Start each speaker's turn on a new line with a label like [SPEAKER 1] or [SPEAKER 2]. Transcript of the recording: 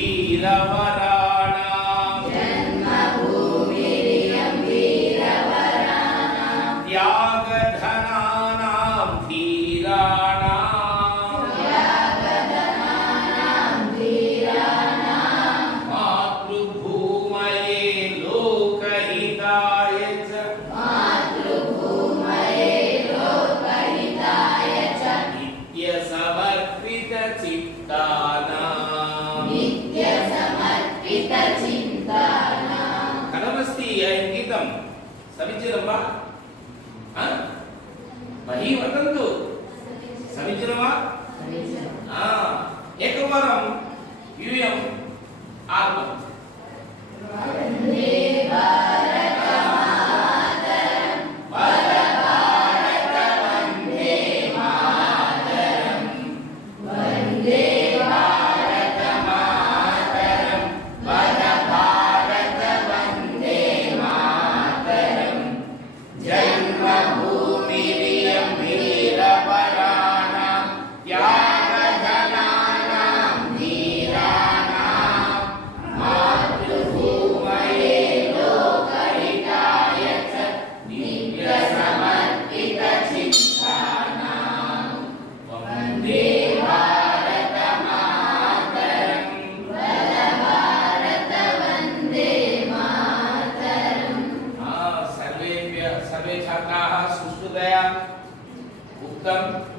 [SPEAKER 1] వీరవరాణ త్యాగధనానాం ధీరాణాం మాతృభూమయే లోకహితాయ చ ఇత్య సమర్పిత చిత్తా అయం గీతం. సమీచీనమ్మా బహి వదంతు సమీచీనమా ఏకవారం. యూయం. ఆత్మ. Portanto,